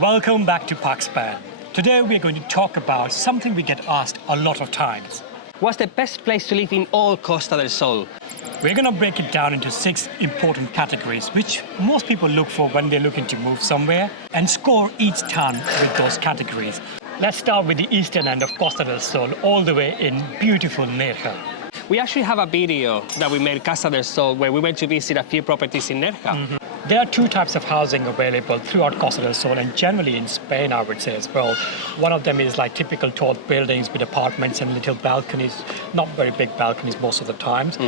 Welcome back to Pakspan. Today we're going to talk about something we get asked a lot of times. What's the best place to live in all Costa del Sol? We're going to break it down into 6 important categories, which most people look for when they're looking to move somewhere, and score each town with those categories. Let's start with the eastern end of Costa del Sol, all the way in beautiful Nerja. We actually have a video that we made, Costa del Sol, where we went to visit a few properties in Nerja. There are 2 types of housing available throughout Costa del Sol and generally in Spain, I would say as well. One of them is like typical tall buildings with apartments and little balconies, not very big balconies most of the times.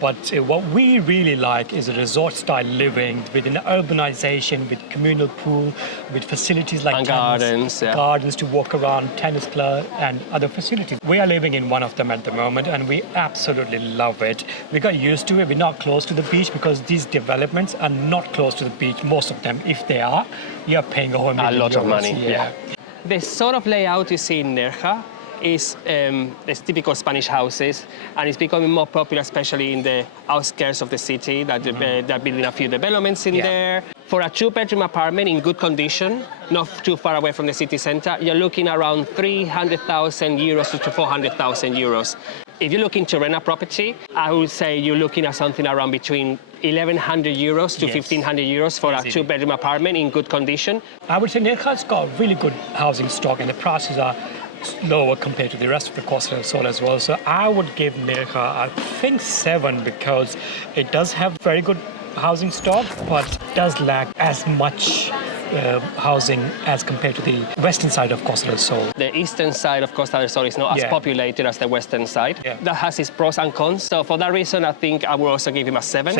But what we really like is a resort-style living with an urbanization, with communal pool, with facilities like And tennis, gardens to walk around, tennis club and other facilities. We are living in one of them at the moment and we absolutely love it. We got used to it. We're not close to the beach because these developments are not close to the beach, most of them. If they are, you're paying a lot of money. Yeah. The sort of layout you see in Nerja is there's typical Spanish houses, and it's becoming more popular, especially in the outskirts of the city. That they're building a few developments in there. For a 2-bedroom apartment in good condition, not too far away from the city centre, you're looking around 300,000 euros to 400,000 euros. If you're looking to rent a property, I would say you're looking at something around between 1,100 euros to 1,500 euros for a 2-bedroom apartment in good condition. I would say Nerja's got really good housing stock and the prices are lower compared to the rest of the Costa del Sol as well. So I would give Nerja, I think 7, because it does have very good housing stock, but does lack as much housing as compared to the western side of Costa del Sol. The eastern side of Costa del Sol is not as populated as the western side. That has its pros and cons. So for that reason, I think I will also give him a 7.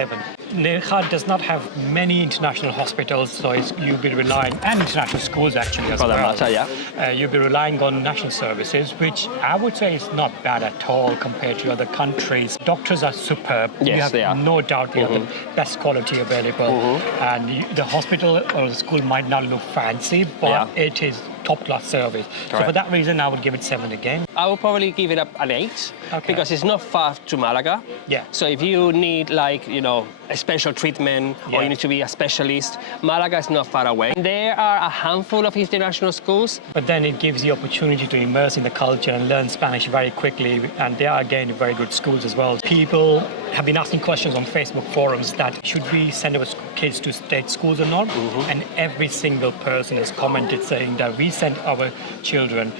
Nerja does not have many international hospitals, so you'll be relying, and international schools actually as well. You'll be relying on national services, which I would say is not bad at all compared to other countries. Doctors are superb. Yes, they are. No doubt we have the best quality available. And the hospital or the school might not look fancy, but it is top-class service. So for that reason, I would give it 7 again. I would probably give it an 8 because it's not far to Malaga. So if you need a special treatment or you need to be a specialist, Malaga is not far away. There are a handful of international schools. But then it gives you opportunity to immerse in the culture and learn Spanish very quickly. And they are, again, very good schools as well. People have been asking questions on Facebook forums that should we send our kids to state schools or not? And every single person has commented saying that we sent our children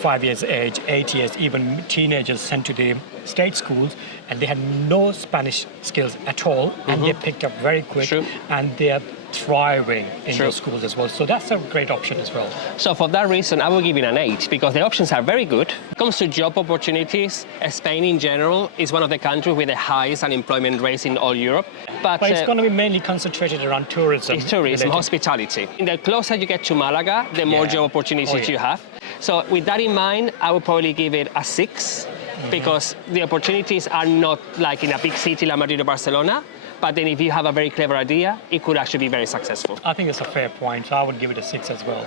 5 years age, 8 years, even teenagers sent to the state schools, and they had no Spanish skills at all, and they picked up very quick, and they're thriving in those schools as well. So that's a great option as well. So for that reason, I will give it an 8 because the options are very good. When it comes to job opportunities, Spain in general is one of the countries with the highest unemployment rates in all Europe. But it's going to be mainly concentrated around tourism. It's tourism, hospitality. The closer you get to Malaga, the more job opportunities you have. So with that in mind, I would probably give it a 6 because the opportunities are not like in a big city like Madrid or Barcelona. But then if you have a very clever idea, it could actually be very successful. I think it's a fair point, so I would give it a 6 as well.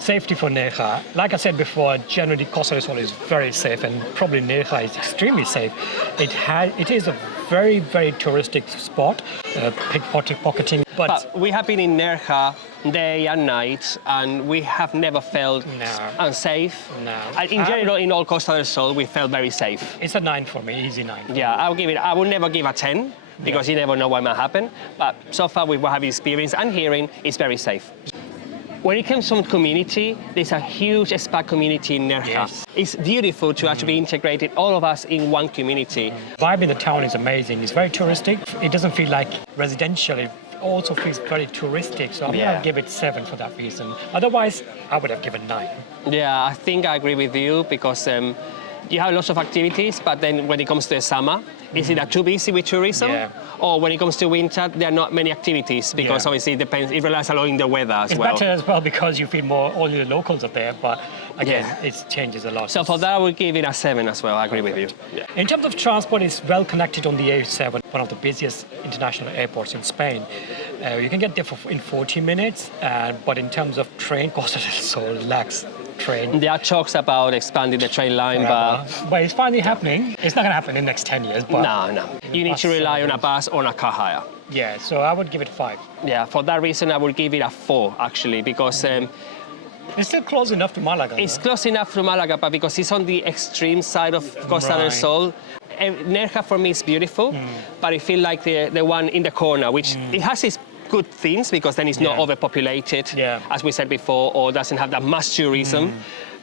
Safety for Nerja. Like I said before, generally Costa del Sol is very safe, and probably Nerja is extremely safe. It is a very, very touristic spot, pickpocketing. But we have been in Nerja day and night, and we have never felt unsafe. In general, in all Costa del Sol, we felt very safe. It's a 9 for me, easy 9. Yeah, I would never give a 10 because you never know what might happen. But so far, with what I've experienced and hearing, it's very safe. When it comes to community, there's a huge spa community in Nerja. It's beautiful to actually integrate all of us in one community. Vibe in the town is amazing. It's very touristic. It doesn't feel like residential. It also feels very touristic. So I'm going to give it 7 for that reason. Otherwise, I would have given 9. Yeah, I think I agree with you because you have lots of activities, but then when it comes to the summer, is it too busy with tourism? Or when it comes to winter, there are not many activities because obviously it depends, it relies a lot on the weather as well. It's better as well because you feel more, all the locals are there, but again, it changes a lot. So for that, I would give it a 7 as well, I agree with you. In terms of transport, it's well connected on the A7, one of the busiest international airports in Spain. You can get there in 40 minutes, but in terms of train, Costa del Sol lacks train. There are talks about expanding the train line, but it's finally happening. It's not going to happen in the next 10 years. But no. You need to rely on a bus or a car hire. Yeah, so I would give it 5. Yeah, for that reason, I would give it a 4, actually, because It's still close enough to Malaga. It's though. close enough to Malaga, but because it's on the extreme side of Costa del Right. Sol, Nerja for me is beautiful, but I feel like the one in the corner, which it has its good things because then it's not Yeah. overpopulated, Yeah. as we said before, or doesn't have that much tourism.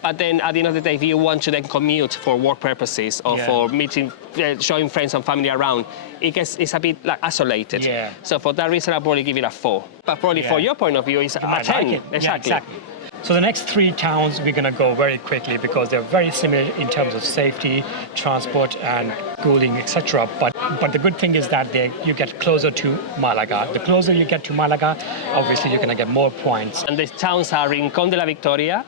But then at the end of the day, if you want to then commute for work purposes or Yeah. for meeting, showing friends and family around, it's a bit like isolated. Yeah. So for that reason, I'll probably give it a 4. But probably Yeah. for your point of view, it's You a might 10. like it. Yeah, Exactly. exactly. So the next 3 towns we're going to go very quickly because they're very similar in terms of safety, transport and schooling, etc. But the good thing is that you get closer to Malaga. The closer you get to Malaga, obviously you're going to get more points. And the towns are Rincón de la Victoria,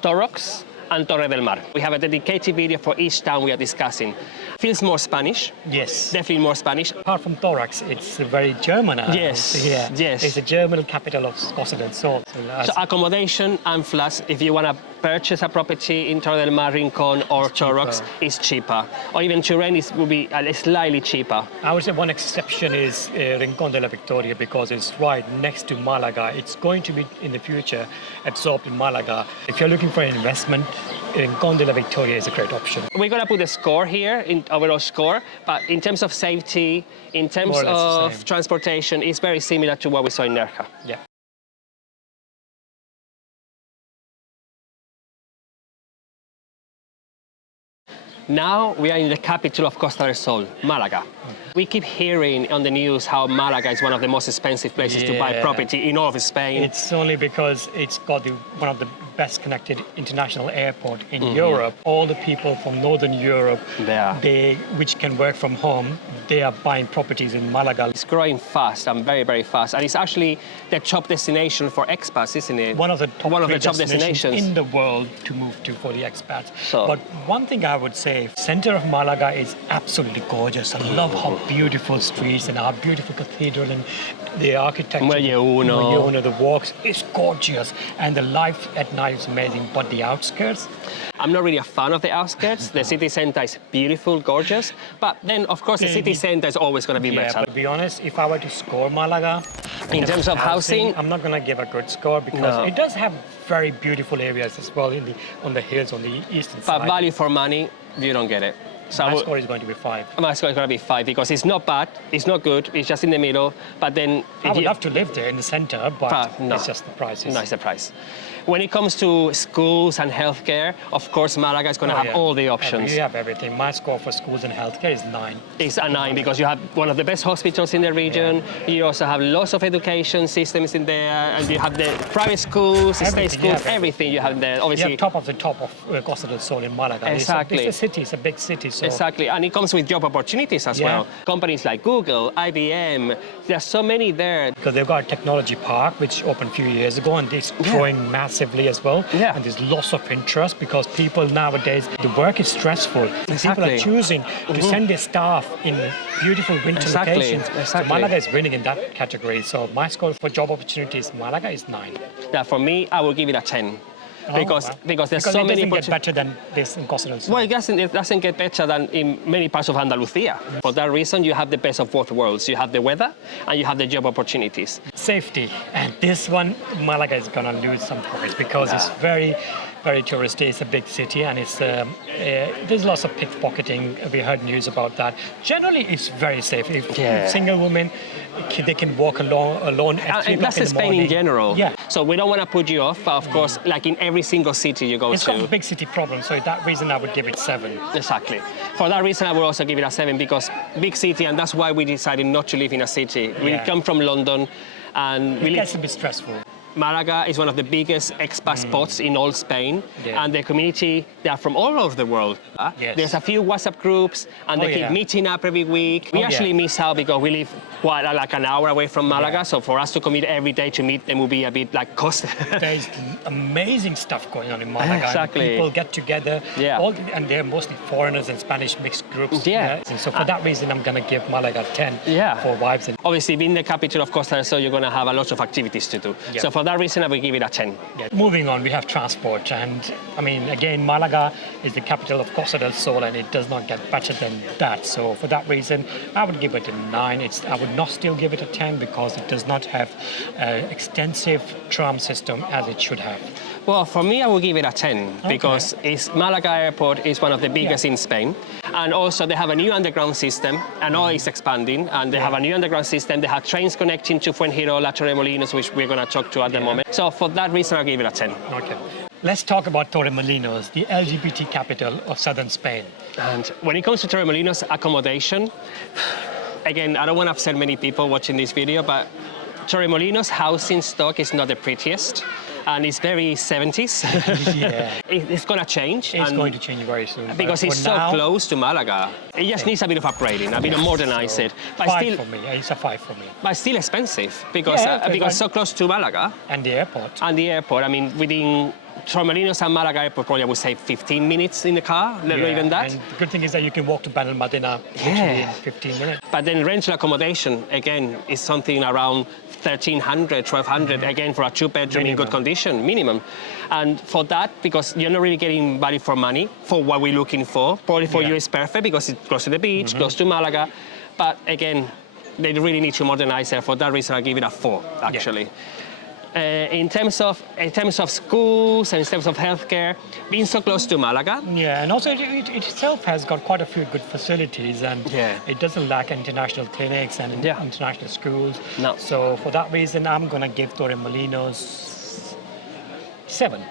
Torrox, and Torre del Mar. We have a dedicated video for each town we are discussing. Feels more Spanish, Yes. definitely more Spanish. Apart from Thorax, it's very German. Yes, Yeah. yes. It's the German capital of Costa del Sol. So accommodation and flats, if you want to purchase a property in Torre del Mar, Rincón or Torrox, is cheaper. Or even to rent will be slightly cheaper. I would say one exception is Rincón de la Victoria because it's right next to Malaga. It's going to be in the future absorbed in Malaga. If you're looking for an investment, Rincón de la Victoria is a great option. We're going to put a score here, in overall score, but in terms of safety, in terms More or less the of same. transportation, it's very similar to what we saw in Nerja. Yeah. Now we are in the capital of Costa del Sol, Malaga. We keep hearing on the news how Malaga is one of the most expensive places to buy Yeah. property in all of Spain. It's only because it's got one of the best connected international airport in Europe. All the people from Northern Europe, which can work from home, they are buying properties in Malaga. It's growing fast and very, very fast. And it's actually the top destination for expats, isn't it? One of the top destinations in the world to move to for the expats. So- But one thing I would say, center of Malaga is absolutely gorgeous. I love how beautiful streets and how beautiful cathedral and the architecture. Muelle Uno. The walks is gorgeous and the life at night is amazing. But the outskirts, I'm not really a fan of the outskirts. The city center is beautiful, gorgeous. But then, of course, the city center is always going to be yeah. better. But to be honest, if I were to score Malaga, In terms of housing, I'm not going to give a good score because No. it does have very beautiful areas as well on the hills on the eastern but side. value for money, you don't get it. So My score is going to be 5. my score is going to be 5 because it's not bad, it's not good, it's just in the middle. But then, I would love to live there in the center, but no. it's just the prices. Nice the price. When it comes to schools and healthcare, of course, Malaga is going to have all the options. You have everything. My score for schools and healthcare is 9. It's a 9 because you have one of the best hospitals in the region. You also have lots of education systems in there, and you have the private schools, state Everything, you schools, have everything you have there. You Obviously, have top of the top of Costa del Sol in Malaga. Exactly. It's a city. It's a big city. So exactly, and it comes with job opportunities as Yeah. well. Companies like Google, IBM, there's so many there. because they've got a technology park which opened a few years ago and it's growing massively as well. Yeah. And there's lots of interest because people nowadays, the work is stressful. And people Exactly. are choosing to send their staff in beautiful winter Exactly. locations. So Exactly. Malaga is winning in that category. So my score for job opportunities, Malaga is 9. Now, for me, I will give it a 10. Because there's so it many doesn't get better than this in Costa del Sol. Well, it doesn't get better than in many parts of Andalusia. For that reason, you have the best of both worlds. You have the weather and you have the job opportunities. Safety. And this one, Malaga is going to lose some points because it's very, very touristy. It's a big city and it's there's lots of pickpocketing. We heard news about that. Generally, it's very safe. If single women, they can walk alone at 3 And that's o'clock in the Spain morning. in general. Yeah. So we don't want to put you off, but of course, like in every single city you go It's to. got a big city problem, so for that reason I would give it 7. Exactly. For that reason, I will also give it a 7 because big city, and that's why we decided not to live in a city. We Yeah. come from London, and we It live. gets a bit stressful. Malaga is one of the biggest expat spots in all Spain, Yeah. and the community, they are from all over the world. Yes. There's a few WhatsApp groups, and they keep meeting up every week. We actually miss out because we live quite like an hour away from Malaga, so for us to commute every day to meet them will be a bit like cost. There's amazing stuff going on in Malaga. Exactly. People get together, Yeah. and they're mostly foreigners and Spanish mixed groups. Yeah. And so for that reason, I'm going to give Malaga 10 Yeah. for vibes. And Obviously, being the capital of Costa del Sol, you're going to have a lot of activities to do. Yeah. So for that reason, I will give it a 10. Yeah. Moving on, we have transport. And I mean, again, Malaga is the capital of Costa del Sol, and it does not get better than that. So for that reason, I would give it a 9. I would not still give it a 10 because it does not have an extensive tram system as it should have. Well, for me, I will give it a 10 because Malaga Airport is one of the biggest in Spain. And also they have a new underground system, and now it's expanding, and they have a new underground system. They have trains connecting to Fuengirola, Torremolinos, which we're going to talk to at the moment. So for that reason, I'll give it a 10. Okay. Let's talk about Torremolinos, the LGBT capital of southern Spain. And when it comes to Torremolinos accommodation, again, I don't want to upset many people watching this video, but Torremolinos housing stock is not the prettiest. And it's very 70s. Yeah. It's going to change. It's going to change very soon. Because it's so close to Malaga. It just needs a bit of upgrading, a bit of modernize it. But 5 for me. It's a 5 for me. But it's still expensive because so close to Malaga. And the airport. And the airport. I mean, within Torremolinos and Malaga airport, probably I would say 15 minutes in the car, not even that. And the good thing is that you can walk to Benalmadena literally in 15 minutes. But then rental accommodation, again, is something around 1,300, 1,200, again, for a 2-bedroom in good condition, minimum. And for that, because you're not really getting value for money for what we're looking for, probably for you it's perfect because it's close to the beach, close to Malaga. But again, they really need to modernize it. For that reason, I give it a 4, actually. Yeah. In terms of schools and in terms of healthcare, being so close to Malaga. Yeah, and also it itself has got quite a few good facilities, and it doesn't lack international clinics and international schools. No. So for that reason, I'm going to give Torremolinos 7.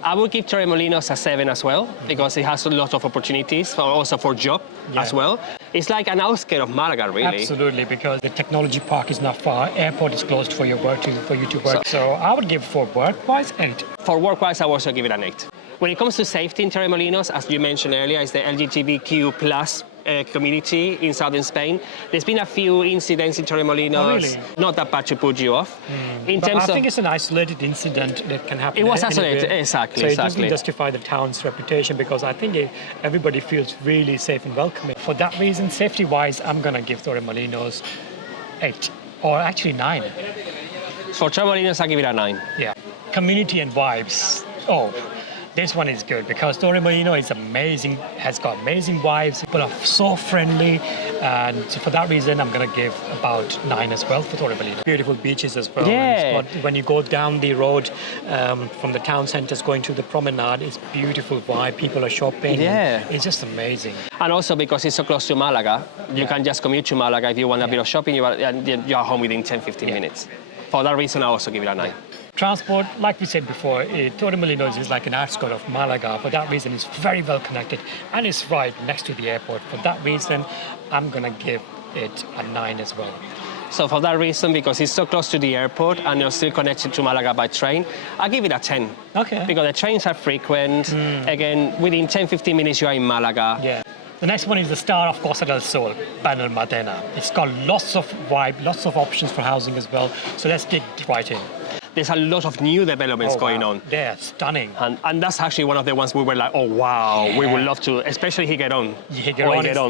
I would give Torremolinos a 7 as well, because it has a lot of opportunities, also for job as well. It's like an outskirt of Malaga, really. Absolutely, because the technology park is not far. Airport is closed for you to work. So I would give for work-wise 8. For work-wise, I would also give it an 8. When it comes to safety in Torremolinos, as you mentioned earlier, is the LGBTQ plus community in southern Spain. There's been a few incidents in Torremolinos. Oh, really? Not that bad to put you off. But I think it's an isolated incident that can happen. It was isolated, exactly. So it doesn't justify the town's reputation, because I think everybody feels really safe and welcoming. For that reason, safety-wise, I'm going to give Torremolinos 8, or actually 9. For Torremolinos, I give it a 9. Yeah. Community and vibes. Oh. This one is good because Torremolinos is amazing, has got amazing vibes. People are so friendly, and so for that reason, I'm going to give about 9 as well for Torremolinos. Beautiful beaches as well. Yeah. When you go down the road from the town centres going to the promenade, it's beautiful vibe. People are shopping. Yeah. It's just amazing. And also because it's so close to Malaga, you can just commute to Malaga. If you want a bit of shopping, you are home within 10-15 minutes. For that reason, I also give it a 9. Transport, like we said before, Torremolinos is like an outskirt of Malaga. For that reason, it's very well connected, and it's right next to the airport. For that reason, I'm going to give it a 9 as well. So for that reason, because it's so close to the airport and you're still connected to Malaga by train, I give it a 10. Okay. Because the trains are frequent. Again, within 10-15 minutes, you are in Malaga. Yeah. The next one is the star of Costa del Sol, Benalmadena. It's got lots of vibe, lots of options for housing as well. So let's dig right in. There's a lot of new developments going on. They're stunning. And that's actually one of the ones we were like, oh, wow, we would love to, especially Higueron.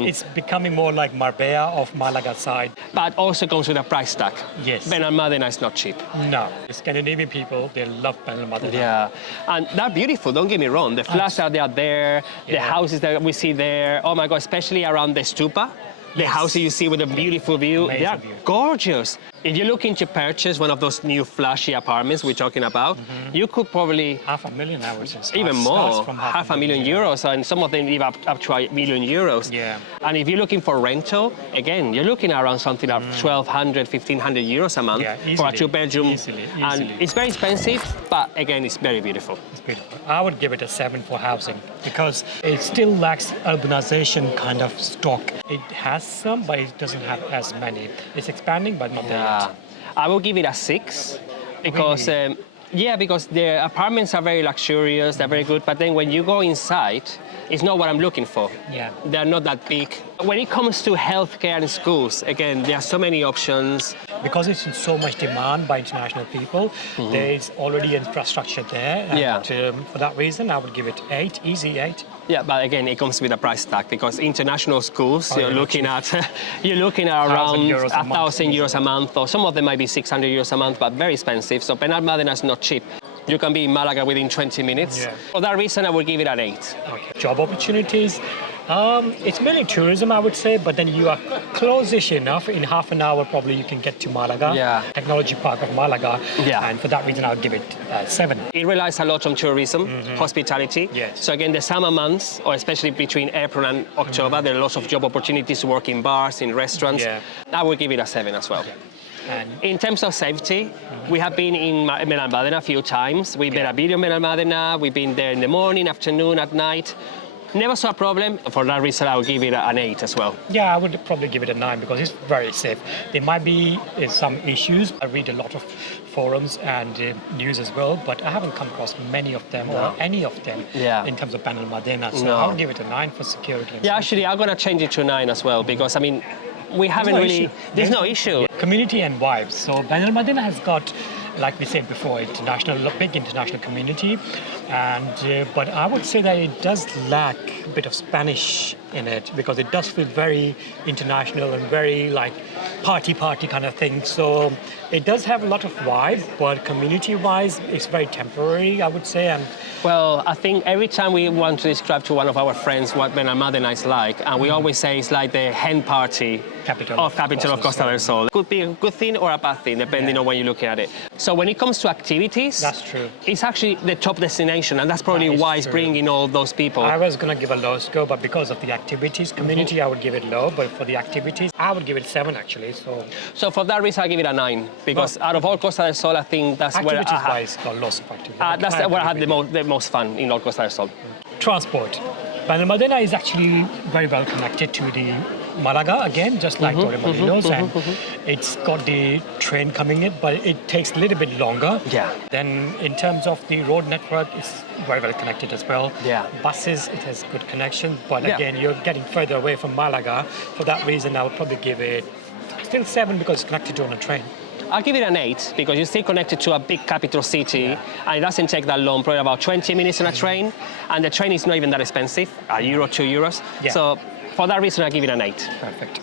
It's becoming more like Marbella of Malaga side. But also comes with a price tag. Yes. Benalmadena is not cheap. No. The Scandinavian people, they love Benalmadena. Yeah. And they're beautiful, don't get me wrong. The flats are there, the houses that we see there. Oh my God, especially around the stupa. The houses you see with a beautiful view, they are gorgeous. If you're looking to purchase one of those new flashy apartments we're talking about, you could probably... €500,000 hours. Even more, €500,000, and some of them live up to €1 million. Yeah. And if you're looking for rental, again, you're looking around something like €1,200, €1,500 a month for a 2-bedroom. Easily. And it's very expensive, but again, it's very beautiful. It's beautiful. I would give it a 7 for housing because it still lacks urbanization kind of stock. It has some, but it doesn't have as many. It's expanding, but not there yet. I will give it a 6 because, Really? Because the apartments are very luxurious, they're very good, but then when you go inside, it's not what I'm looking for. Yeah. They're not that big, When it comes to healthcare and schools, again, there are so many options. Because it's in so much demand by international people, there is already infrastructure there. And for that reason, I would give it 8, easy 8. Yeah, but again, it comes with a price tag because international schools, you're looking at around €1,000 a month, or some of them might be €600 a month, but very expensive. So Benalmadena is not cheap. You can be in Malaga within 20 minutes. Yeah. For that reason, I would give it an 8. Okay. Job opportunities. It's mainly tourism, I would say, but then you are close-ish enough. In half an hour, probably you can get to Malaga, Technology Park of Malaga. Yeah. And for that reason, I would give it 7. It relies a lot on tourism, hospitality. Yes. So again, the summer months, or especially between April and October, there are lots of job opportunities to work in bars, in restaurants. Yeah. I would give it a 7 as well. And in terms of safety, we have been in Benalmadena a few times. We made a video in Benalmadena. We've been there in the morning, afternoon, at night. Never saw a problem. For that reason, I would give it an 8 as well. yeah, I would probably give it a 9 because it's very safe. There might be some issues. I read a lot of forums and news as well, but I haven't come across many of them or any of them in terms of Benalmadena. So I would give it a 9 for security. Yeah, actually, I'm going to change it to 9 as well because, I mean, we haven't really... There's no issue. Community and vibes. So Benalmadena has got, like we said before, big international community, and but I would say that it does lack a bit of Spanish in it because it does feel very international and very like party kind of thing. So it does have a lot of vibe, but community-wise, it's very temporary, I would say. And well, I think every time we want to describe to one of our friends what Benalmadena is like, and we always say it's like the hen party capital of Costa del Sol. Could be a good thing or a bad thing, depending on when you're looking at it. So when it comes to activities, that's true. It's actually the top destination, and that's probably why it's bringing all those people. I was going to give a low score, but because of the activities, community, I would give it low, but for the activities, I would give it 7 actually. So for that reason, I give it a 9, because out of all Costa del Sol, I think that's where I got lots of activities. That's where I had the most fun in all Costa del Sol. Transport. Benalmadena is actually very well connected to the Malaga again, just like Torremolinos, and it's got the train coming in, but it takes a little bit longer. Yeah. Then in terms of the road network, it's very well connected as well. Yeah. Buses, it has good connection, but again, you're getting further away from Malaga. For that reason, I would probably give it still 7 because it's connected on a train. I'll give it an 8 because you're still connected to a big capital city and it doesn't take that long, probably about 20 minutes on a train, and the train is not even that expensive, €1, €2. Yeah. So for that reason, I give it an 8. Perfect.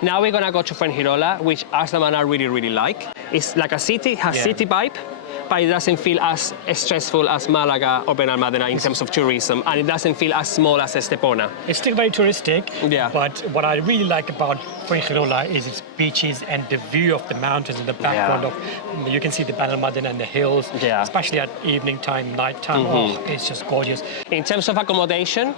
Now we're gonna go to Fuengirola, which Arslan and I really like. It's like a city, has city vibe, but it doesn't feel as stressful as Malaga or Benalmadena in terms of tourism, and it doesn't feel as small as Estepona. It's still very touristic, but what I really like about Fuengirola is its beaches and the view of the mountains in the background of, you can see the Benalmadena and the hills, especially at evening time, night time. Oh, it's just gorgeous. In terms of accommodation,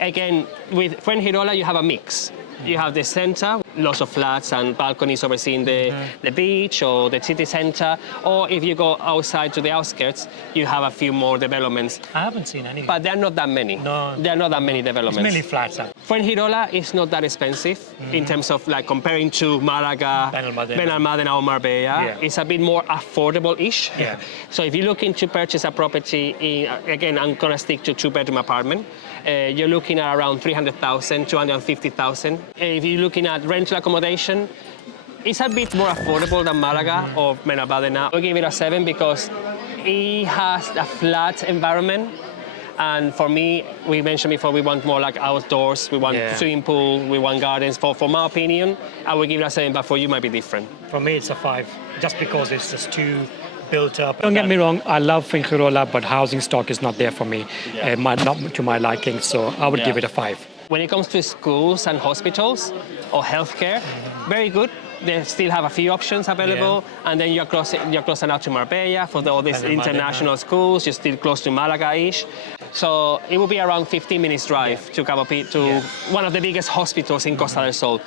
again, with Fuengirola, you have a mix. You have the center, lots of flats and balconies overseeing the beach or the city center. Or if you go outside to the outskirts, you have a few more developments. I haven't seen any. But there are not that many. No. There are not that many developments. It's mainly flats. Fuengirola is not that expensive in terms of like comparing to Malaga, Benalmadena or Marbella. Yeah. It's a bit more affordable-ish. Yeah. So if you're looking to purchase a property, again, I'm going to stick to 2-bedroom apartment. You're looking at around 300,000, 250,000. If you're looking at rental accommodation, it's a bit more affordable than Malaga or Benalmadena. I'll give it a 7 because it has a flat environment. And for me, we mentioned before, we want more like outdoors, we want swimming pool, we want gardens. For my opinion, I will give it a 7, but for you, might be different. For me, it's a 5, just because it's just too built up. Don't get me wrong, I love Fuengirola, but housing stock is not there for me, not to my liking, so I would give it a 5. When it comes to schools and hospitals or healthcare, very good. They still have a few options available, and then you're close enough to Marbella for all these international schools. You're still close to Malaga-ish, so it will be around 15 minutes drive to Cabopi, to one of the biggest hospitals in Costa del Sol.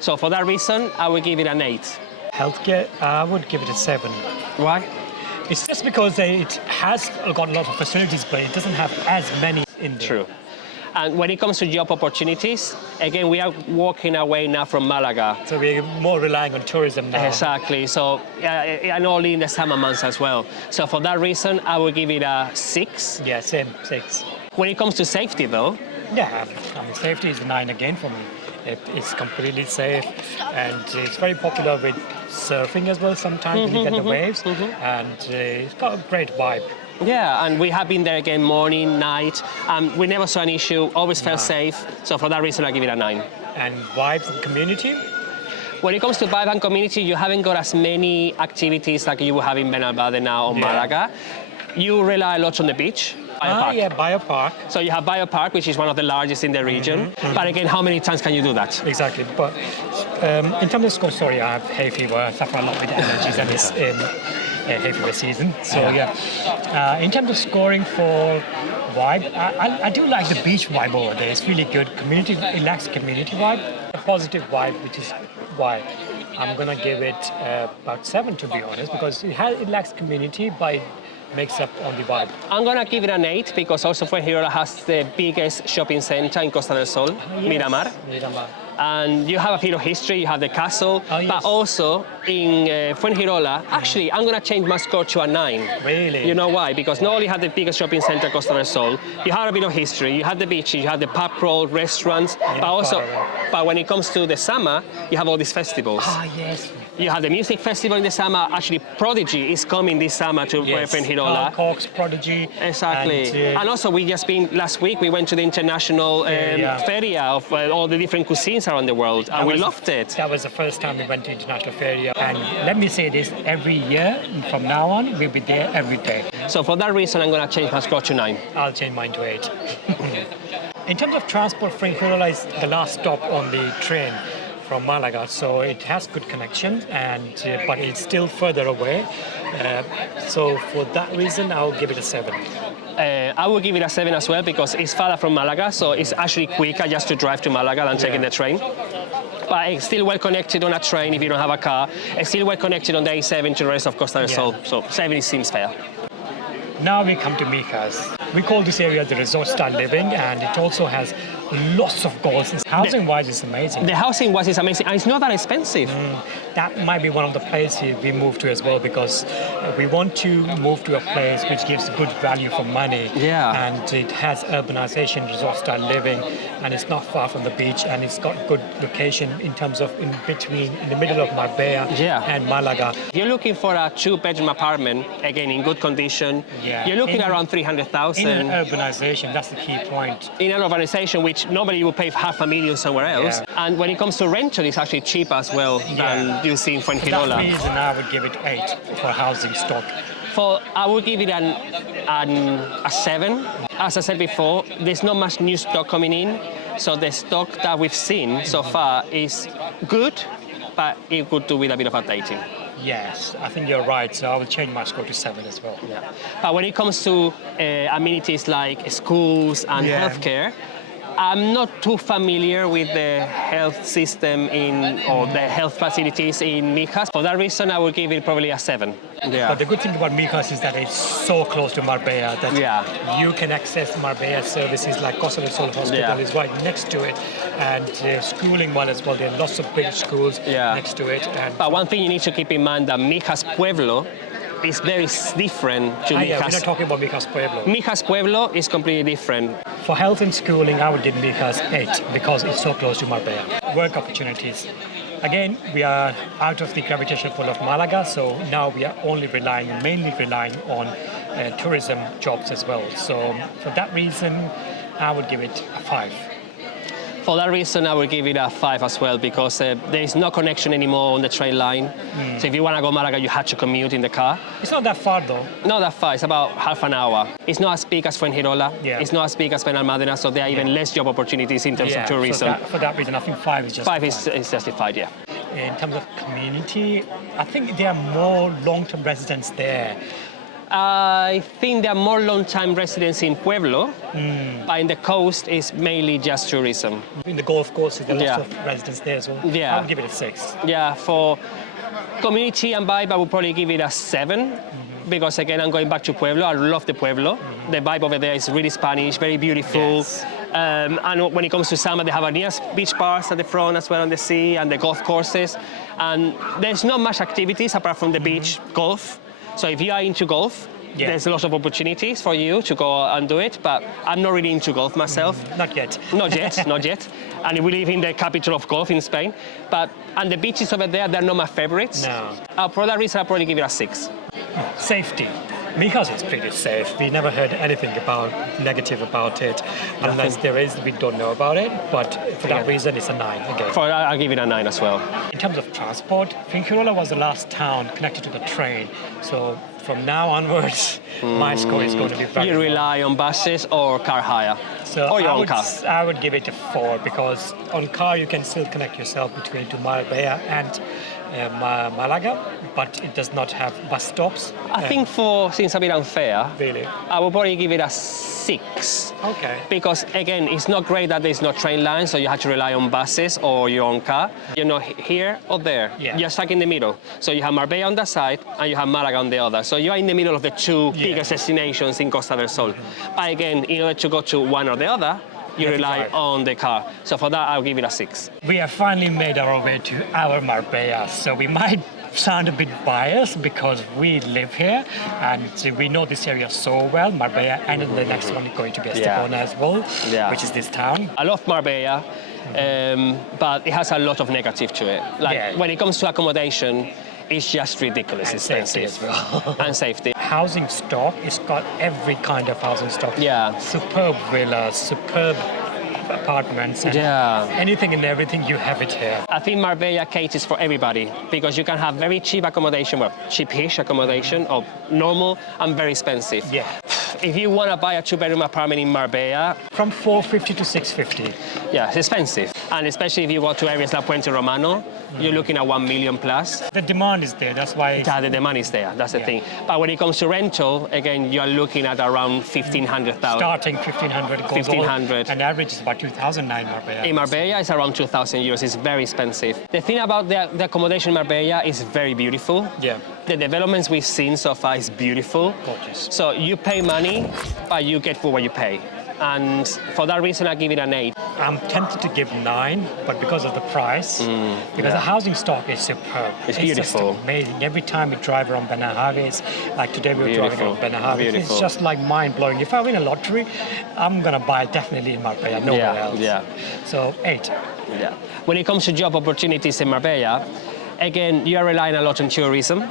So for that reason, I would give it an 8. Healthcare, I would give it a 7. Why? It's just because it has got a lot of facilities, but it doesn't have as many in there. True. And when it comes to job opportunities, again, we are walking away now from Malaga. So we're more relying on tourism now. Exactly. So, and only in the summer months as well. So for that reason, I will give it a 6. Yeah, same, 6. When it comes to safety, though, Yeah, I mean, safety is 9 again for me. It is completely safe, and it's very popular with surfing as well. Sometimes when you get the waves, and it's got a great vibe. Yeah, and we have been there again morning, night. We never saw an issue, always felt safe. So for that reason, I give it a 9. And vibes and community. When it comes to vibe and community, you haven't got as many activities like you will have in Benalmadena or Malaga. You rely a lot on the beach. Biopark. So you have Biopark, which is one of the largest in the region. But again, how many times can you do that? Exactly. But in terms of score, sorry, I have hay fever. I suffer a lot with allergies, and it's hay fever season. So in terms of scoring for vibe, I do like the beach vibe over there. It's really good. Community, relaxed community vibe, a positive vibe, which is why I'm gonna give it about 7, to be honest, because it has relaxed community, but it makes up on the vibe. I'm gonna give it an 8 because also Fuengirola has the biggest shopping center in Costa del Sol, Miramar. And you have a bit of history, you have the castle, but also in Fuengirola, actually, I'm gonna change my score to a 9. Really? You know why? Because not only have the biggest shopping center, Costa del Sol, you have a bit of history, you have the beaches, you have the pub crawl, restaurants, but when it comes to the summer, you have all these festivals. Yes. You have the music festival in the summer. Actually, Prodigy is coming this summer to Fuengirola. Cox, Prodigy. Exactly. And also, last week, we went to the international feria of all the different cuisines around the world, and we loved it. That was the first time we went to international feria. And let me say this, every year from now on, we'll be there every day. So for that reason, I'm going to change my score to 9. I'll change mine to 8. In terms of transport, Fuengirola is the last stop on the train from Malaga, so it has good connection, and but it's still further away. So for that reason, I'll give it a 7. I will give it a 7 as well because it's farther from Malaga, so it's actually quicker just to drive to Malaga than taking the train. But it's still well connected on a train if you don't have a car. It's still well connected on the A7 to the rest of Costa del Sol, so 7 seems fair. Now we come to Mijas. We call this area the resort-style living, and it also has lots of goals. Housing-wise, it's amazing. The housing-wise is amazing, and it's not that expensive. That might be one of the places we move to as well, because we want to move to a place which gives good value for money. Yeah. And it has urbanization, resort-style living, and it's not far from the beach, and it's got good location in terms of in the middle of Marbella and Malaga. You're looking for a 2-bedroom apartment, again in good condition. You're looking around 300,000. In an urbanization, that's the key point. In an urbanization, which nobody will pay $500,000 somewhere else. And when it comes to rental, it's actually cheaper as well than you see in Fuengirola. For that reason, I would give it 8 for housing stock. I would give it a 7. As I said before, there's not much new stock coming in. So the stock that we've seen so far is good, but it could do with a bit of updating. Yes, I think you're right. So I will change my score to 7 as well. Yeah. But when it comes to amenities like schools and healthcare, I'm not too familiar with the health system or the health facilities in Mijas. For that reason, I will give it probably a 7. Yeah. But the good thing about Mijas is that it's so close to Marbella that you can access Marbella services like Costa del Sol Hospital is right next to it. And schooling one as well, there are lots of big schools next to it. But one thing you need to keep in mind that Mijas Pueblo is very different to Mijas. We're not talking about Mijas Pueblo. Mijas Pueblo is completely different. For health and schooling, I would give Mijas 8 because it's so close to Marbella. Work opportunities. Again, we are out of the gravitational pull of Malaga, so now we are mainly relying on tourism jobs as well. So for that reason, I would give it a 5. For that reason, I would give it a 5 as well because there is no connection anymore on the train line. So if you want to go to Malaga, you have to commute in the car. It's not that far though. Not that far, it's about half an hour. It's not as big as Fuengirola. It's not as big as Benalmadena, so there are even less job opportunities in terms of tourism. So for that reason, I think 5 is justified. 5 is justified, yeah. In terms of community, I think there are more long-term residents there. I think there are more long-time residents in Pueblo, but in the coast it's mainly just tourism. In the golf courses, there are lots of residents there as well. I would give it a 6. Yeah, for community and vibe, I would probably give it a 7. Because again, I'm going back to Pueblo. I love the Pueblo. The vibe over there is really Spanish, very beautiful. And when it comes to summer, they have a nice beach bars at the front as well on the sea and the golf courses. And there's not much activities apart from the beach golf. So if you are into golf, there's lots of opportunities for you to go and do it, but I'm not really into golf myself. Not yet. Not yet, not yet. And we live in the capital of golf in Spain. And the beaches over there, they're not my favorites. No. For that reason, I'll probably give it a 6. Safety. Mijas is pretty safe. We never heard anything negative about it. Unless there is, we don't know about it. But for that reason, it's a 9 again. I'll give it a 9 as well. In terms of transport, Fuengirola was the last town connected to the train. So from now onwards, my score is going to be very You rely on buses or car hire? So or your own car? I would give it a 4 because on car you can still connect yourself between to Marbella and Malaga, but it does not have bus stops. I think since a bit unfair, Really? I will probably give it a 6. Okay. Because again, it's not great that there's no train line, so you have to rely on buses or your own car. You're not here or there. Yeah. You're stuck in the middle. So you have Marbella on that side and you have Malaga on the other. So you are in the middle of the two biggest destinations in Costa del Sol. But again, in order to go to one or the other, you rely on the car. So for that, I'll give it a 6. We have finally made our way to our Marbella, so we might sound a bit biased because we live here and we know this area so well, Marbella, and the next one is going to be Estepona as well, which is this town. I love Marbella, but it has a lot of negative to it. When it comes to accommodation, it's just ridiculous expensive. Safety as well. And safety. Housing stock, it's got every kind of housing stock. Yeah. Superb villas, superb apartments, and anything and everything, you have it here. I think Marbella caters for everybody because you can have very cheap accommodation, well, cheapish accommodation, or normal and very expensive. Yeah. If you want to buy a 2-bedroom apartment in Marbella, From 450 to 650. yeah, it's expensive. And especially if you go to areas like Puente Romano, you're looking at 1 million plus. The demand is there, that's why. The demand is there, that's the thing. But when it comes to rental, again, you're looking at around 1,500,000. Starting 1,500, goes 1,500. and average is about 2,009 Marbella. In Marbella, it's around 2,000 euros. It's very expensive. The thing about the accommodation in Marbella is very beautiful. Yeah. The developments we've seen so far is beautiful. Gorgeous. So you pay money, but you get for what you pay. And for that reason, I give it an 8. I'm tempted to give 9, but because of the price, because the housing stock is superb. It's beautiful. Just amazing. Every time we drive around Benalmadena, like today we were driving around Benalmadena, it's just like mind-blowing. If I win a lottery, I'm going to buy definitely in Marbella, nowhere else. Yeah. So 8. Yeah. When it comes to job opportunities in Marbella, again, you are relying a lot on tourism.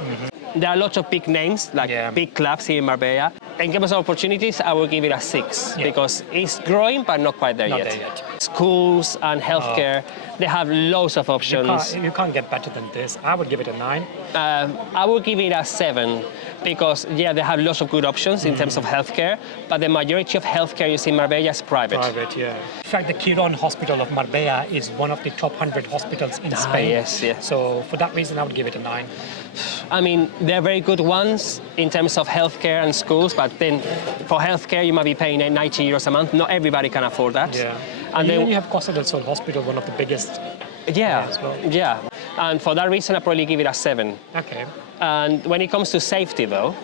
There are lots of big names, like big clubs here in Marbella. In terms of opportunities, I will give it a 6 because it's growing, but not quite there yet. Schools and healthcare, they have loads of options. You can't get better than this. I would give it a 9. I will give it a 7 because, they have lots of good options in terms of healthcare, but the majority of healthcare you see in Marbella is private. In fact, the Quirón Hospital of Marbella is one of the top 100 hospitals in Spain. Yes. So for that reason, I would give it a 9. I mean, they're very good ones in terms of healthcare and schools, but then for healthcare, you might be paying 90 euros a month. Not everybody can afford that. Yeah. And then you have Costa del Sol Hospital, one of the biggest. As well. Yeah. And for that reason, I probably give it a 7. Okay. And when it comes to safety, though,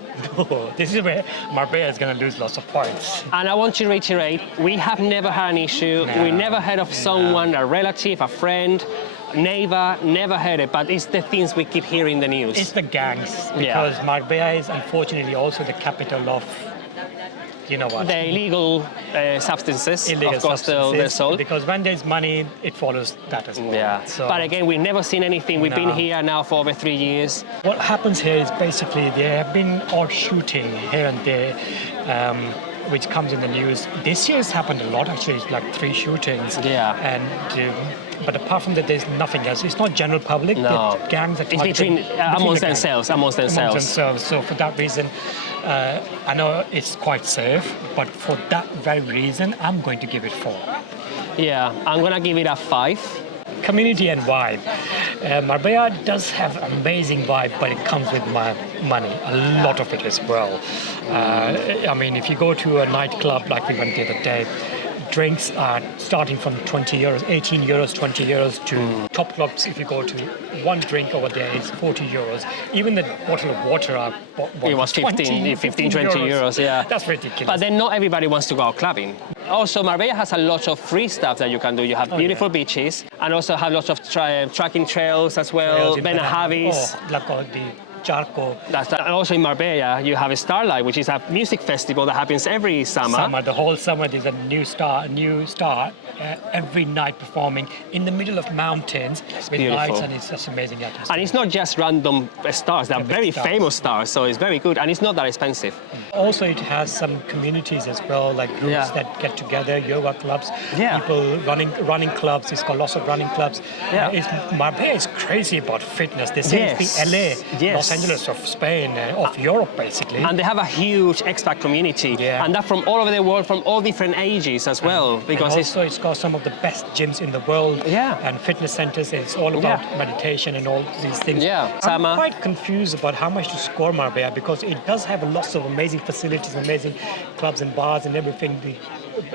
this is where Marbella is going to lose lots of points. and I want to reiterate, we have never had an issue. We never heard of someone, a relative, a friend, neighbor, never heard it, but it's the things we keep hearing in the news. It's the gangs, because Marbella is unfortunately also the capital of, you know what? The illegal substances of Costa del Sol. Because when there's money, it follows that as well. Yeah, So, but again, we've never seen anything. We've been here now for over 3 years. what happens here is basically there have been odd shooting here and there, which comes in the news. This year has happened a lot, actually. It's like 3 shootings. Yeah. And but apart from that, there's nothing else. It's not general public. No. The gangs are It's between amongst themselves. So for that reason, I know it's quite safe, but for that very reason, I'm going to give it 4. Yeah, I'm gonna give it a 5. Community and vibe. Marbella does have amazing vibe, but it comes with money, a lot of it as well. I mean, if you go to a nightclub like we went the other day, drinks are starting from 20 euros, 18 euros, 20 euros to top clubs. If you go to one drink over there, it's 40 euros. Even the bottle of water are It was 15, 20 euros, yeah. That's ridiculous. But then not everybody wants to go out clubbing. Also, Marbella has a lot of free stuff that you can do. You have beautiful beaches and also have lots of trekking trails as well, Benahavis. Like all the charco. And also in Marbella, you have a Starlight, which is a music festival that happens every summer. The whole summer, there's a new star every night performing in the middle of mountains with beautiful. lights, and it's just amazing atmosphere. And it's not just random stars, they're very famous stars, so it's very good, and it's not that expensive. Also, it has some communities as well, like groups that get together, yoga clubs, people running clubs. It's got lots of running clubs. Marbella is crazy about fitness. They say it's the LA, Los Angeles of Spain, of Europe, basically. And they have a huge expat community, and that from all over the world, from all different ages as well. Because it's got some of the best gyms in the world, and fitness centers. It's all about meditation and all these things. I'm quite confused about how much to score Marbella, because it does have lots of amazing facilities, amazing clubs and bars and everything.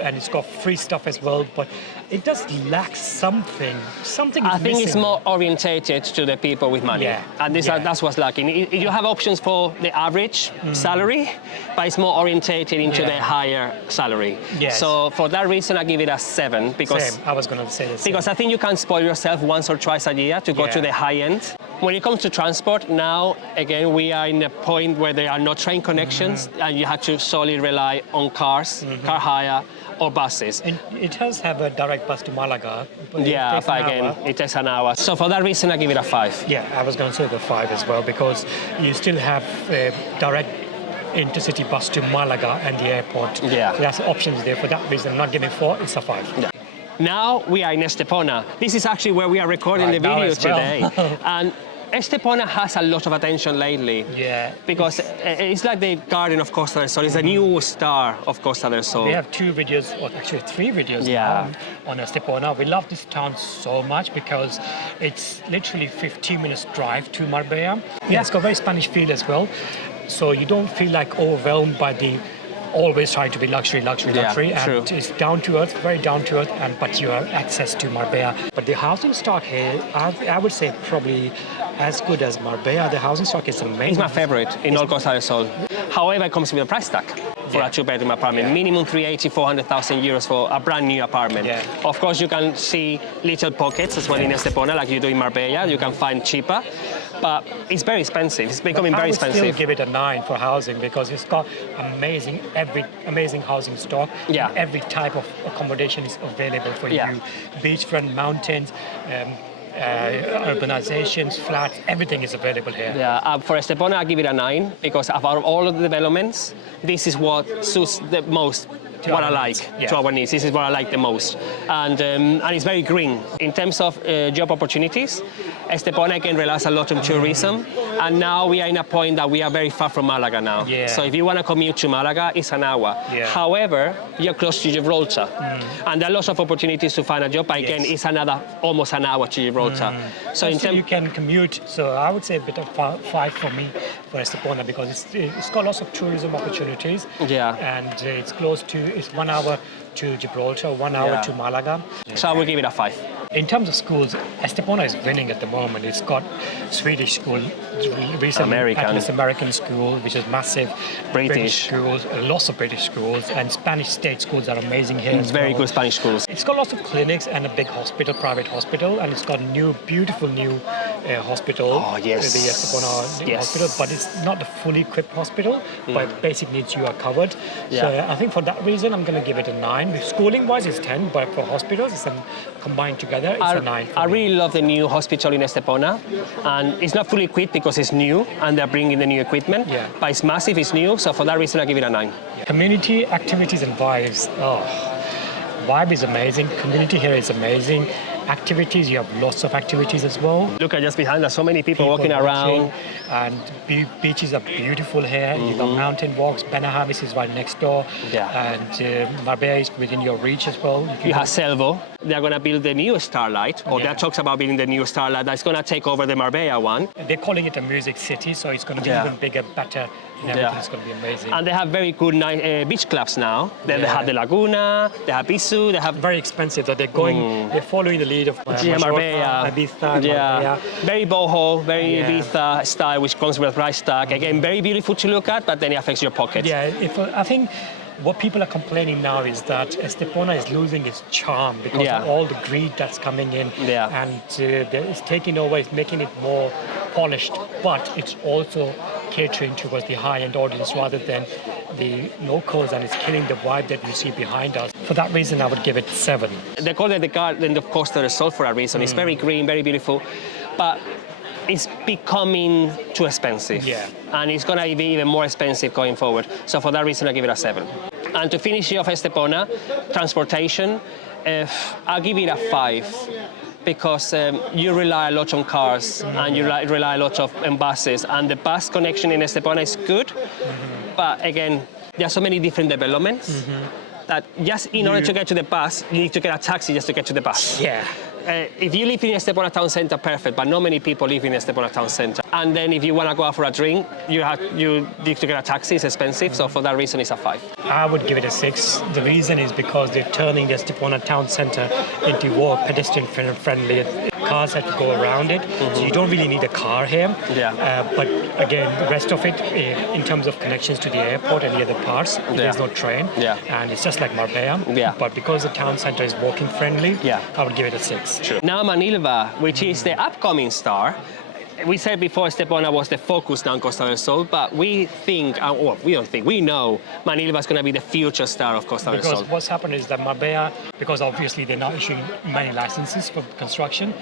And it's got free stuff as well, but it does lack something. Something is I think missing. it's more orientated to the people with money, and that's what's lacking. You have options for the average salary, but it's more orientated into the higher salary. So for that reason, I give it a 7 because I was going to say the same. Because I think you can spoil yourself once or twice a year to go to the high end. When it comes to transport, now again we are in a point where there are no train connections, and you have to solely rely on cars, car hire, or buses. And it does have a direct bus to Malaga. But it takes an hour. So for that reason, I give it a 5. Yeah, I was going to say the 5 as well, because you still have direct intercity bus to Malaga and the airport. So that's options there. For that reason, I'm not giving 4, it's a 5. Now we are in Estepona. This is actually where we are recording the video today. And Estepona has a lot of attention lately. Because it's like the garden of Costa del Sol. It's a new star of Costa del Sol. We have 2 videos, or actually 3 videos now on Estepona. We love this town so much because it's literally 15 minutes drive to Marbella. It's got very Spanish feel as well. So you don't feel like overwhelmed by the always trying to be luxury, and it's down to earth, very down to earth, but you have access to Marbella. But the housing stock here, I would say probably as good as Marbella. The housing stock is amazing. It's my favorite in all Costa del Sol. However, it comes with a price tag for a 2-bedroom apartment. Minimum 400,000 euros for a brand new apartment. Of course, you can see little pockets as well in Estepona, like you do in Marbella. You can find cheaper, but it's very expensive. It's becoming very expensive. I would still give it a 9 for housing, because it's got amazing housing stock. Every type of accommodation is available for you. Beachfront, mountains, urbanizations, flats, everything is available here. For Estepona, I give it a 9 because of all of the developments, this is what suits the most to our needs. This is what I like the most, and it's very green. In terms of job opportunities, Estepona again relies a lot on tourism, and now we are in a point that we are very far from Malaga now. So if you want to commute to Malaga, it's an hour. However, you're close to Gibraltar, and there are lots of opportunities to find a job. But again, it's almost an hour to Gibraltar. So you can commute. So I would say a bit of 5 for me for Estepona, because it's got lots of tourism opportunities. And it's close to. It's 1 hour to Gibraltar, 1 hour to Malaga. So I will give it a 5. In terms of schools, Estepona is winning at the moment. It's got Swedish school, recently American school, which is massive. British schools, lots of British schools, and Spanish state schools are amazing here. Very good Spanish schools. It's got lots of clinics and a big hospital, private hospital, and it's got beautiful new hospital. The Estepona hospital, but it's not a fully equipped hospital. But basic needs you are covered. So I think for that reason, I'm going to give it a 9. Schooling-wise, it's 10, but for hospitals, it's combined together. It's a 9. I really love the new hospital in Estepona, and it's not fully equipped because it's new and they're bringing the new equipment. But it's massive, it's new, so for that reason I give it a 9. Community activities and vibes. Vibe is amazing. Community here is amazing. Activities, you have lots of activities as well. Look at just behind us, so many people walking around. And beaches are beautiful here. You've got mountain walks. Benalmadena is right next door. And Marbella is within your reach as well. You have Selvo. They're going to build the new Starlight, or there are talks about building the new Starlight that's going to take over the Marbella one. They're calling it a music city, so it's going to be even bigger, better. It's going to be amazing. And they have very good beach clubs now. They have the Laguna, they have Bisu, they have... Very expensive, that they're following the lead of Marbella. Ibiza, Very boho, very Ibiza style, which comes with a price tag. Again, very beautiful to look at, but then it affects your pocket. I think what people are complaining now is that Estepona is losing its charm because Yeah. of all the greed that's coming in, Yeah. and it's taking over, it's making it more polished, but it's also catering towards the high-end audience rather than the locals, and it's killing the vibe that you see behind us. For that reason, I would give it 7. They call it the Garden of Costa del Sol for a reason. It's very green, very beautiful, but it's becoming too expensive. Yeah. And it's going to be even more expensive going forward. So for that reason, I give it a 7. And to finish off Estepona, transportation, I'll give it a 5. Because you rely a lot on cars and you rely a lot on buses, and the bus connection in Estepona is good, but again, there are so many different developments that just in order to get to the bus, you need to get a taxi just to get to the bus. Yeah. If you live in Estepona town centre, perfect, but not many people live in Estepona town centre. And then if you want to go out for a drink, you need to get a taxi, it's expensive, so for that reason it's a 5. I would give it a 6. The reason is because they're turning the Estepona town centre into more pedestrian friendly. Cars have to go around it, so you don't really need a car here. Yeah. But again, the rest of it, in terms of connections to the airport and the other parts, there's no train. Yeah. And it's just like Marbella. Yeah. But because the town centre is walking friendly, Yeah. I would give it a 6. True. Now Manilva, which is the upcoming star. We said before Estepona was the focus now on Costa del Sol, but we think, we know Manilva is going to be the future star of Costa del Sol. Because what's happened is that Marbella, because obviously they're not issuing many licenses for construction,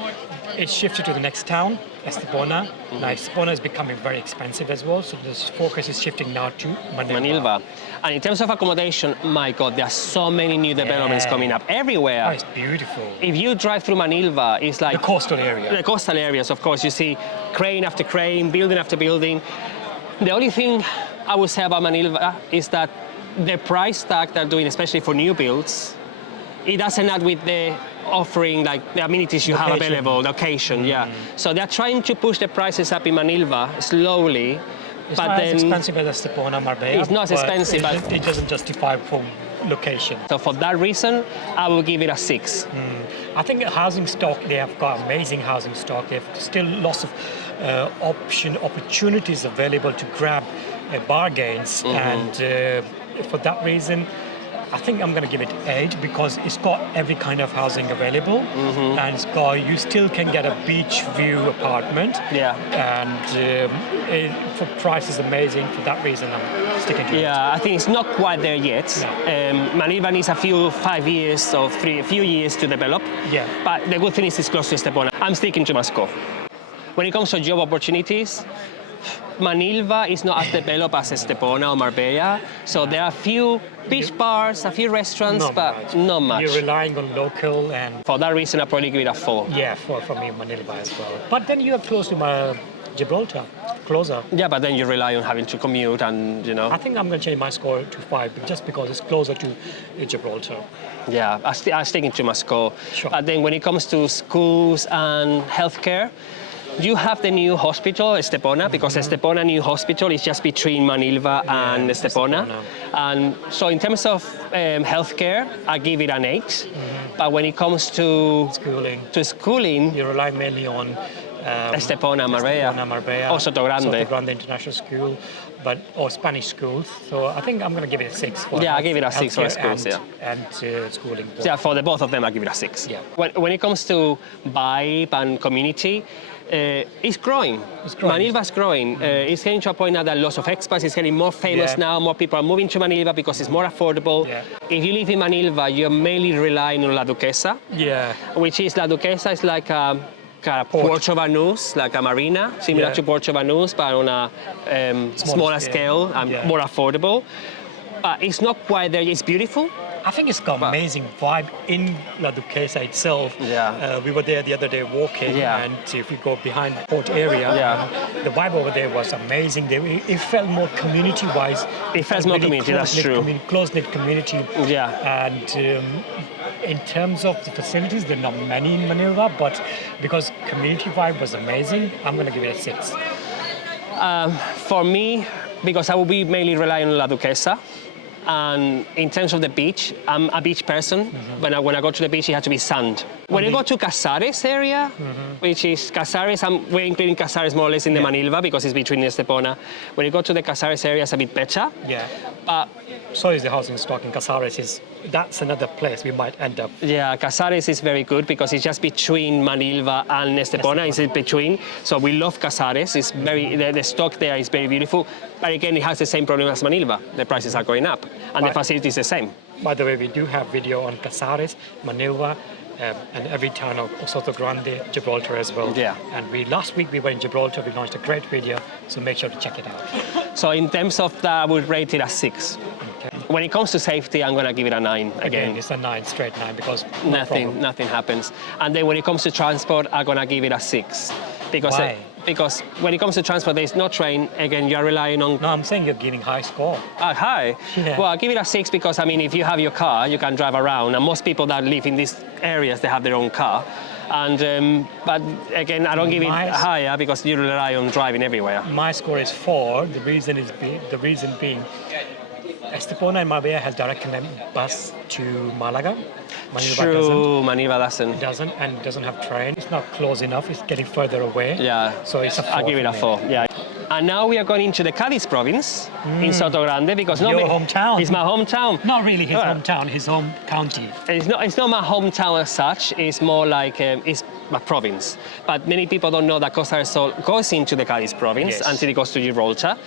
it's shifted to the next town, Estepona. Now Estepona is becoming very expensive as well, so the focus is shifting now to Manilva. And in terms of accommodation, my God, there are so many new developments coming up everywhere. Oh, it's beautiful. If you drive through Manilva, it's like The coastal area. the coastal areas, of course, you see crane after crane, building after building. The only thing I would say about Manilva is that the price tag they're doing, especially for new builds, it doesn't add with the offering, like the amenities you have available, location, yeah. So they're trying to push the prices up in Manilva slowly, It's but not then as expensive as Estepona, Marbella. It's not as expensive, but it doesn't justify for location. So for that reason, I will give it a 6. I think housing stock, they have got amazing housing stock. They have still lots of opportunities available to grab bargains, and for that reason, I think I'm going to give it 8 because it's got every kind of housing available, and you still can get a beach view apartment. Yeah. And for price is amazing. For that reason, I'm sticking to it. Yeah, I think it's not quite there yet. Manilva needs a few years to develop. Yeah. But the good thing is it's close to Estepona. I'm sticking to Moscow. When it comes to job opportunities, Manilva is not as developed as Estepona or Marbella, so there are a few beach bars, a few restaurants, not much. You're relying on local, and For that reason, I'll probably give it a 4. yeah, for me, Manilva as well. But then you are close to Gibraltar, closer. Yeah, but then you rely on having to commute and, I think I'm going to change my score to 5 just because it's closer to Gibraltar. Yeah, I'm sticking to Moscow. Sure. But then when it comes to schools and healthcare, you have the new hospital, Estepona, because Estepona new hospital is just between Manilva and Estepona. And so in terms of healthcare, I give it an 8. But when it comes to schooling, You rely mainly on Estepona, Marbella, or Sotogrande International School, or Spanish schools. So I think I'm going to give it a 6. I give it a 6 for schools, and schooling. Yeah, for the both of them, I give it a 6. Yeah. When it comes to vibe and community, it's growing. Manilva's growing. It's getting to a point now that lots of expats is getting more famous now. More people are moving to Manilva because it's more affordable. Yeah. If you live in Manilva, you're mainly relying on La Duquesa, Yeah. which is La Duquesa is like a Puerto Banús, like a marina, similar to Puerto Banús, but on a smaller scale and more affordable. But it's not quite there. It's beautiful. I think it's got amazing vibe in La Duquesa itself. Yeah. We were there the other day walking, and if we go behind the port area, the vibe over there was amazing. It felt more community-wise. It felt more community, that's true. Close-knit community. Yeah. And in terms of the facilities, there are not many in Manilva, but because community vibe was amazing, I'm going to give it a 6. For me, because I will be mainly relying on La Duquesa, And in terms of the beach, I'm a beach person. When I go to the beach, it has to be sand. When you go to Casares area, which is Casares, we're including Casares more or less in the Manilva because it's between Estepona. When you go to the Casares area, it's a bit better. Yeah. But So is the housing stock in Casares. That's another place we might end up. yeah, Casares is very good because it's just between Manilva and Estepona. It's in between. So we love Casares. It's very the stock there is very beautiful. But again, it has the same problem as Manilva. The prices are going up, and the facility is the same. By the way, we do have video on Casares, Manilva, and every town of Sotogrande, Gibraltar as well. Yeah. And last week we were in Gibraltar. We launched a great video, so make sure to check it out. So in terms of that, I would rate it a 6. Okay. When it comes to safety, I'm gonna give it a 9 again. It's a 9, straight 9, because Nothing happens. And then when it comes to transport, I'm gonna give it a 6 because Why? because when it comes to transport, there's no train. Again, you're relying on. No, I'm saying you're giving high score. High. Yeah. Well, I'll give it a 6 because I mean, if you have your car, you can drive around, and most people that live in these areas, they have their own car. And but again, I don't give it higher because you rely on driving everywhere. My score is 4. The reason being, Estepona and Marbella has direct connect bus to Malaga. True, Manilva doesn't. Doesn't have train. It's not close enough. It's getting further away. Yeah. So it's a 4. I'll give it a 4. Yeah. And now we are going into the Cadiz province in Sotogrande because Your hometown. It's my hometown. Not really his hometown, his home county. It's not my hometown as such. It's more like it's my province. But many people don't know that Costa del Sol goes into the Cadiz province until it goes to Gibraltar.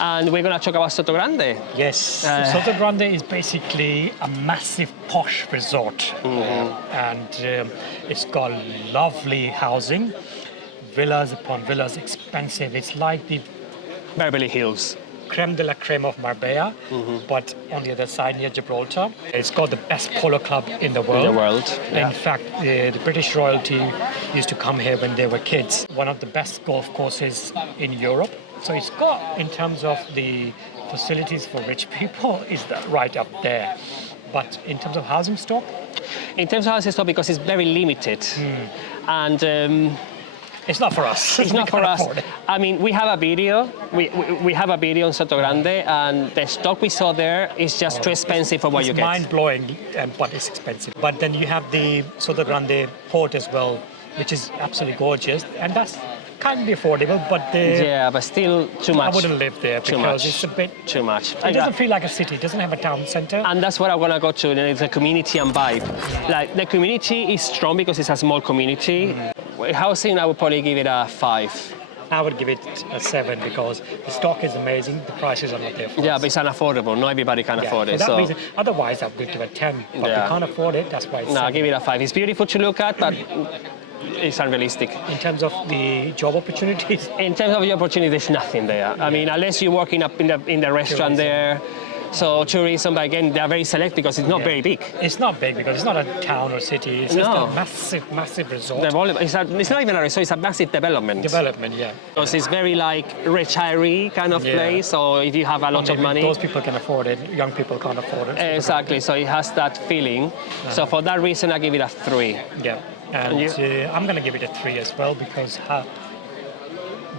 And we're going to talk about Sotogrande. Yes, Sotogrande is basically a massive posh resort, and it's got lovely housing, villas upon villas, expensive. It's like the Beverly Hills. creme de la creme of Marbella, but on the other side near Gibraltar. It's got the best polo club in the world. Yeah. In fact, the British royalty used to come here when they were kids. One of the best golf courses in Europe. So it's got, in terms of the facilities for rich people, is right up there. But in terms of housing stock? In terms of housing stock, because it's very limited. And it's not for us. It's not for us. I mean, we have a video. We have a video on Sotogrande, and the stock we saw there is just too expensive for what you get. It's mind-blowing, but it's expensive. But then you have the Sotogrande port as well, which is absolutely gorgeous, and that's kind of affordable, but yeah, but still too much. I wouldn't live there because it's a bit too much. It doesn't feel like a city. It doesn't have a town center. And that's what I want to go to. It's a community and vibe. Like the community is strong because it's a small community. Housing, I would probably give it a 5. I would give it a 7 because the stock is amazing. The prices are not there for us. But it's unaffordable. Not everybody can afford it. For that reason, otherwise, I would give it a 10. But we can't afford it. That's why it's I'll give it a 5. It's beautiful to look at, but it's unrealistic. In terms of the job opportunities? In terms of the opportunity, there's nothing there. I mean, unless you're working up in the restaurant there. So tourism, but again, they are very select because it's not very big. It's not big because it's not a town or city. It's just a massive, massive resort. It's not even a resort, it's a massive development. Because it's very like retiree kind of place, so if you have a lot of money. Those people can afford it, young people can't afford it. Exactly, so it has that feeling. So for that reason, I give it a 3. Yeah, and I'm going to give it a 3 as well because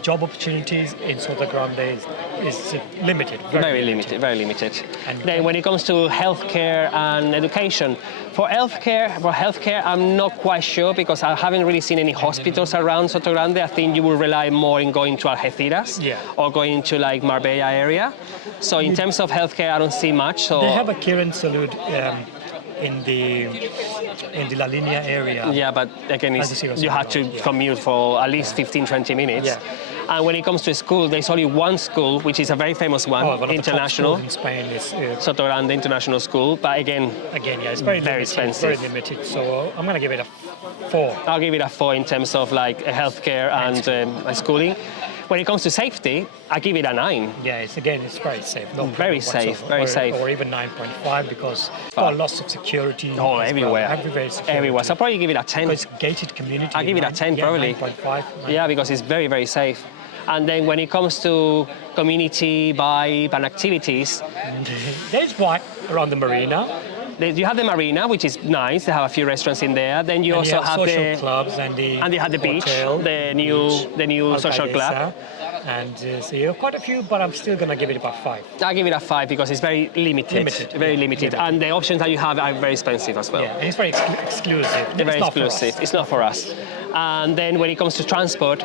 job opportunities in Sotogrande is limited. Very limited. And then when it comes to healthcare and education, for healthcare, I'm not quite sure because I haven't really seen any hospitals around Sotogrande. I think you will rely more in going to Algeciras or going to like Marbella area. So in terms of healthcare, I don't see much. So they have a Kiran Salud in the La Linea area. Yeah, but again, you have to commute for at least 15-20 minutes. Yeah. And when it comes to school, there's only one school, which is a very famous one, international. In Spain is Sotogrande International School, but again, it's very expensive. Very limited. So I'm going to give it a 4. I'll give it a 4 in terms of like healthcare and schooling. When it comes to safety, I give it a 9. Yeah, it's very safe. Very safe. Or even 9.5 because it's got lots of security. Oh, everywhere. Everywhere. So I'll probably give it a 10. It's gated community. I'll give it a 10 probably. 9.5. Yeah, because it's very, very safe. And then when it comes to community vibe and activities, there's white around the marina. You have the marina, which is nice. They have a few restaurants in there. Then you also have social the clubs and you have the beach, hotel, the new social club. And so you have quite a few, but I'm still gonna give it about 5. I give it a 5 because it's very limited. Very limited. And the options that you have are very expensive as well. Yeah, and it's very exclusive. They're very exclusive. It's not for us. And then when it comes to transport,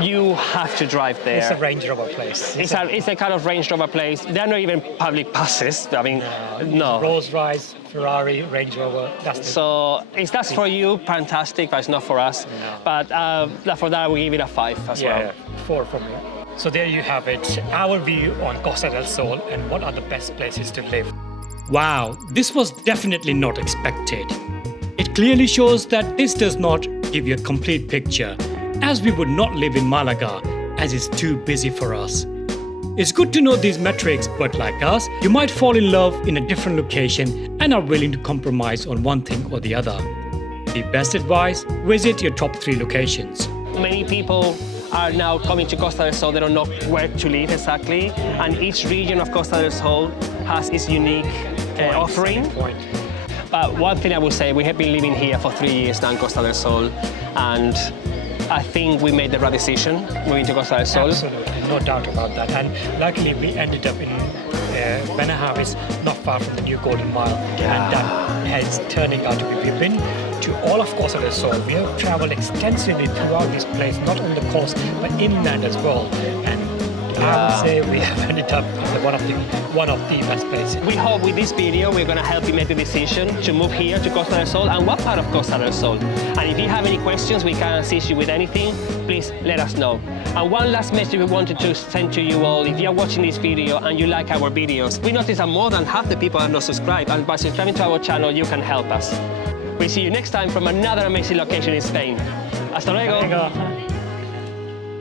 you have to drive there. It's a Range Rover place. It's a kind of Range Rover place. There are not even public buses. I mean, no. Rolls-Royce, Ferrari, Range Rover. That's for you, fantastic, but it's not for us. No. But for that, we give it a 5 as well. Yeah, 4 from me. So there you have it, our view on Costa del Sol and what are the best places to live. Wow, this was definitely not expected. It clearly shows that this does not give you a complete picture, as we would not live in Malaga, as it's too busy for us. It's good to know these metrics, but like us, you might fall in love in a different location and are willing to compromise on one thing or the other. The best advice, visit your top 3 locations. Many people are now coming to Costa del Sol. They don't know where to live exactly, and each region of Costa del Sol has its unique offering. But one thing I will say, we have been living here for 3 years now in Costa del Sol, and I think we made the right decision moving to Costa del Sol. Absolutely, no doubt about that. And luckily we ended up in Benalmadena, not far from the new Golden Mile, and that has turning out to be. We've been to all of Costa del Sol. We have traveled extensively throughout this place, not on the coast, but inland as well. And I would say we have ended up in one of the best places. We hope with this video we're going to help you make the decision to move here to Costa del Sol and what part of Costa del Sol. And if you have any questions, we can assist you with anything, please let us know. And one last message we wanted to send to you all, if you are watching this video and you like our videos, we notice that more than half the people are not subscribed, and by subscribing to our channel you can help us. We'll see you next time from another amazing location in Spain. Hasta luego!